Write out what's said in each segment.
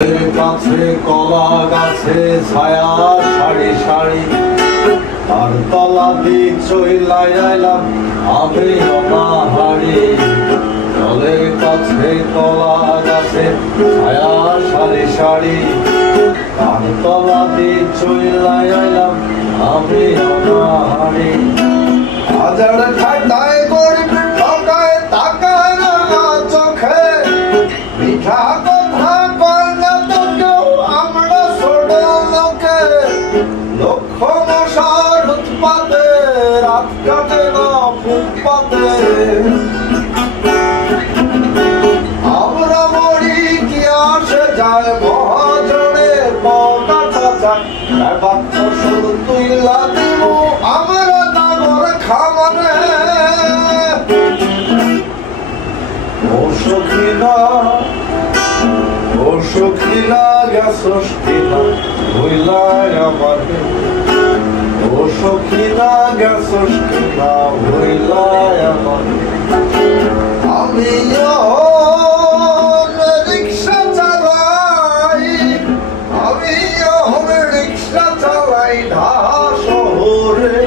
কাছে কলা গাছে ছায়া সারি সারি আর তলা দি চইলাই আইলাম আমি অনাহারি। জলের কাছে কলা গাছে ছায়া সারি সারি আর তলা দি চইলাই আইলাম আমি অনাহারি। হাজার ঠান্ডায় গরিব ঠকায় তাকায় না চোখে, মিঠা কথা কয় না তো কেউ আমরা ছোট লোকে। লক্ষ মশার উৎপাতে রাত কাটে না ফুটপাতে, আমরা মরি কি আসে যায় মহাজনে পকাটা যায়। এবার ফসল তুইলা দিব আমরা নাগর খামারে। ও সখিনা ও সখিনা গেছস কিনা হইলাই আমারে। ও সখিনা গেছস কিনা হইলাই আমারে। আমি রিক্সা চালাই, আমি রিক্সা চালাই ঢাকা শহরে।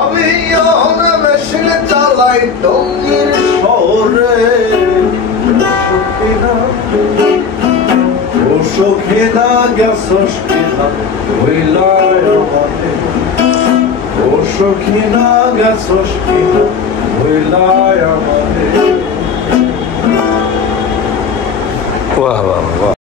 আমি মেশিন চালাই টঙ্গীর শহরে। ও সখিনা গেছস কিনা হইলাই আমারে। ও সখিনা গেছস কিনা হইলাই আমারে। वाह वाह वाह।